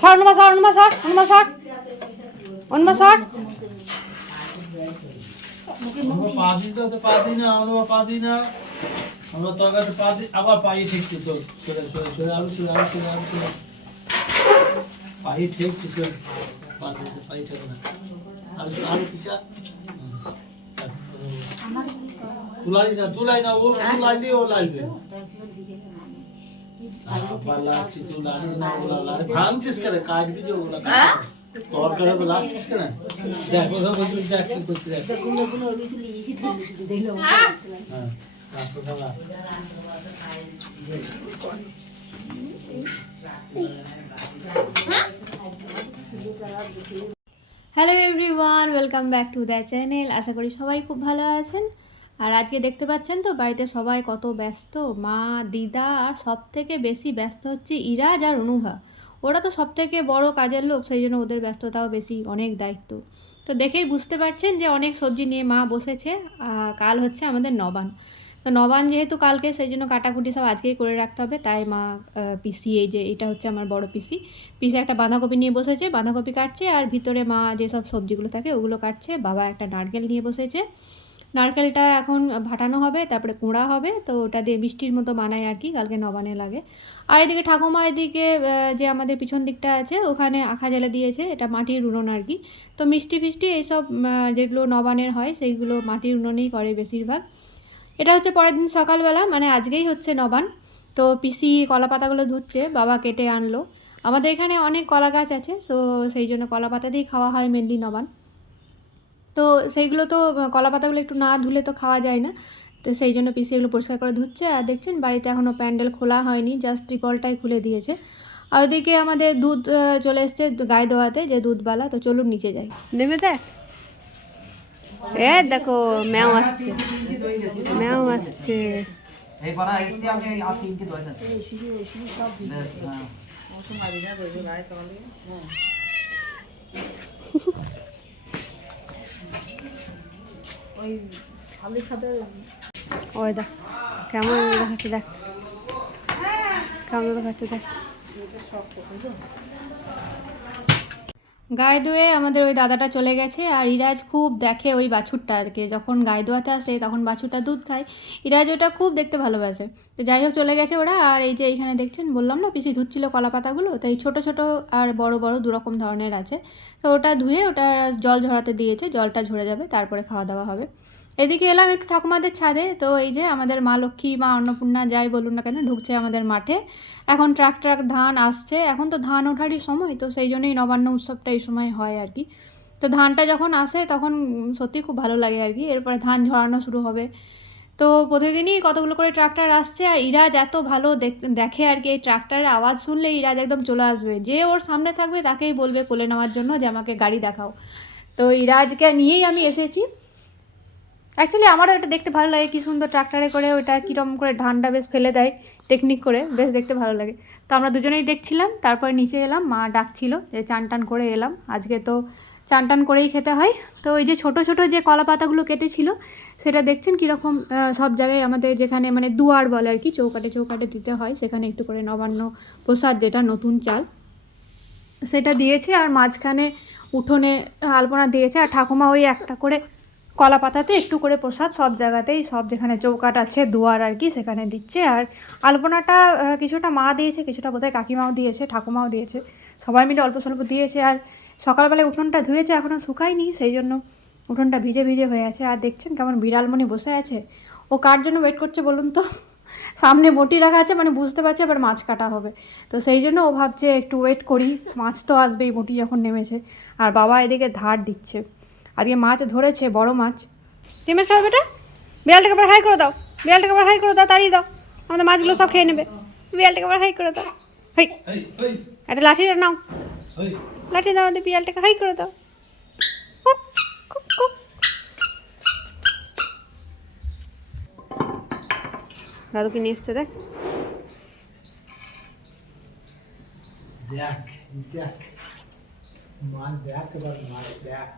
সর অনুমা সর অনুমা সর অনুমা সর অনুমা সর আমরা পা দিতে হতে পা দিই না আমরা পা দিই না আমরা তরকারিতে পা দিই আবার পায়ে ঠেকছি তো সরে সরে সরে আরো সরে আরো সরে আরো সরে পায়ে ঠেকছি সরে পা দিতে পায়ে ঠেকে না আরো সরে আরো পিছা তুলারি না তুলাই না ও তুলাইলে ও লাগবে হ্যাঁ hello everyone welcome back to the channel আশা করি সবাই খুব ভালো আছেন। আর আজকে দেখতে পাচ্ছেন তো, বাড়িতে সবাই কত ব্যস্ত। মা, দিদা আর সব থেকে বেশি ব্যস্ত হচ্ছে ইরাজ আর অনুভা। ওরা তো সব থেকে বড় কাজের লোক, সেই জন্য ওদের ব্যস্ততাও বেশি, অনেক দায়িত্ব। তো দেখেই বুঝতে পারছেন যে অনেক সবজি নিয়ে মা বসেছে কাল হচ্ছে আমাদের নবান তো নবান যেহেতু কালকে, সেই জন্য কাটাকুটি সব আজকেই করে রাখতে হবে। তাই মা পিসি, এই যে এটা হচ্ছে আমার বড় পিসি। পিসি একটা বাঁধাকপি নিয়ে বসেছে, বাঁধাকপি কাটছে, আর ভিতরে মা যেসব সবজিগুলো থাকে ওগুলো কাটছে। বাবা একটা নারকেল নিয়ে বসেছে। নারকেলটা এখন ভাটানো হবে, তারপরে কুঁড়া হবে, তো ওটা দিয়ে মিষ্টির মতো বানায় আর কি, কালকে নবানে লাগে আর এদিকে ঠাকুমা এদিকে যে আমাদের পিছন দিকটা আছে, ওখানে আখা জেলে দিয়েছে, এটা মাটির উনুন আর কি। তো মিষ্টি ফিষ্টি এইসব যেগুলো নবানের হয়, সেইগুলো মাটির উনুনেই করে বেশিরভাগ। এটা হচ্ছে পরের দিন সকালবেলা মানে আজকেই হচ্ছে নবান তো পিসি কলা পাতাগুলো ধুচ্ছে, বাবা কেটে আনলো। আমাদের এখানে অনেক কলা গাছ আছে সো সেই জন্য কলা পাতা দিয়েই খাওয়া হয় মেনলি নবান তো সেইগুলো তো কলা পাতাগুলো একটু না ধুলে তো খাওয়া যায় না। তো সেই জন্য পিসি এগুলো পরিষ্কার করে ধুচ্ছে আর দেখছেন বাড়িতে এখনও প্যান্ডেল খোলা হয়নি জাস্ট ত্রিপলটাই খুলে দিয়েছে। আর ওদিকে আমাদের দুধ চলে এসছে গায়ে দেওয়াতে যে দুধবালা তো চলুন নিচে যাই। নেমে দেখ। এ দেখো ম্যাও আসছে। ম্যাও আসছে। এই না ব্যাস, হ্যাঁ। ওই দেখ কেমন দেখাচ্ছে দেখ। কেমন দেখাচ্ছে দেখ। গায়ে ধুয়ে আমাদের ওই দাদাটা চলে গেছে আর ইরাজ খুব দেখে ওই বাছুরটাকে যখন গায়ে ধোয়াতে আসে তখন বাছুরটা দুধ খায়। ইরাজ ওটা খুব দেখতে ভালোবাসে। তো যাই হোক চলে গেছে ওরা আর এই যে এইখানে দেখছেন, বললাম না পিসি ধুচ্ছিল কলা পাতাগুলো তো এই ছোটো ছোটো আর বড় বড় দুরকম ধরনের আছে। তো ওটা ধুয়ে ওটা জল ঝরাতে দিয়েছে, জলটা ঝরে যাবে, তারপরে খাওয়া দাওয়া হবে। এদিকে এলাম একটু ঠাকুমাদের ছাদে। তো এই যে আমাদের মা লক্ষ্মী, মা অন্নপূর্ণা যাই বলুন না কেন, ঢুকছে আমাদের মাঠে। এখন ট্রাক ট্রাক ধান আসছে। এখন তো ধান ওঠারই সময়, তো সেই জন্যই নবান্ন উৎসবটা এই সময় হয় আর কি। তো ধানটা যখন আসে তখন সত্যি খুব ভালো লাগে আর কি। এরপরে ধান ঝরানো শুরু হবে। তো প্রতিদিনই কতগুলো করে ট্রাক্টর আসছে আর ইরাজ এত ভালো দেখ- আর কি এই ট্রাক্টরের আওয়াজ শুনলে ইরাজ একদম চলে আসবে। যে ওর সামনে থাকবে তাকেই বলবে কোলে নেওয়ার জন্য যে আমাকে গাড়ি দেখাও। তো ইরাজকে নিয়েই আমি এসেছি। অ্যাকচুয়ালি আমারও এটা দেখতে ভালো লাগে, কি সুন্দর ট্রাক্টরে করে ওটা কীরকম করে ধানটা বেশ ফেলে দেয় টেকনিক করে, বেশ দেখতে ভালো লাগে। তো আমরা দুজনেই দেখছিলাম, তারপরে নিচে এলাম, মা ডাকছিল যে চান টান করে এলাম। আজকে তো চান টান করেই খেতে হয়। তো এই যে ছোট ছোট যে কলা পাতাগুলো কেটেছিল, সেটা দেখছেন কীরকম সব জায়গায় আমাদের যেখানে মানে দুয়ার বলে আর কি, চৌকাটে চৌকাটে দিতে হয়, সেখানে একটু করে নবান্ন প্রসাদ, যেটা নতুন চাল, সেটা দিয়েছে। আর মাঝখানে উঠোনে আলপনা দিয়েছে। আর ঠাকুমা ওই একটা করে কলা পাতাতে একটু করে প্রসাদ সব জায়গাতেই, সব যেখানে চৌকাট আছে, দুয়ার আর কি সেখানে দিচ্ছে। আর আলপনাটা কিছুটা মা দিয়েছে, কিছুটা বোধহয় কাকিমাও দিয়েছে, ঠাকুমাও দিয়েছে। সবাই মিলে অল্প স্বল্প দিয়েছে আর সকালবেলায় উঠোনটা ধুয়েছে এখনও শুকায়নি, সেই জন্য উঠোনটা ভিজে ভিজে হয়ে আছে। আর দেখছেন কেমন বিড়ালমণি বসে আছে। ও কার জন্য ওয়েট করছে বলুন তো? সামনে বটি রাখা আছে মানে বুঝতে পারছে এবার মাছ কাটা হবে। তো সেই জন্য ও ভাবছে, একটু ওয়েট করি, মাছ তো আসবেই, বটি যখন নেমেছে। আর বাবা এদিকে ধার দিচ্ছে। আজকে মাছ ধরেছে বড় মাছ। টিমের খাবে বেটা? বিড়ালটাকে আবার হাই করে দাও। বিড়ালটাকে আবার হাই করে দাও তাড়িয়ে দাও। আমাদের মাছগুলো সব খেয়ে নেবে। বিড়ালটাকে আবার হাই করে দাও। হাই। একটা লাঠিটা নাও। লাঠি দাও আমাদের বিড়ালটাকে হাই করে দাও। দাদুকে নিয়ে এসছে দেখ। দেখ দেখ। মাছ দেখ এবার মাছ দেখ।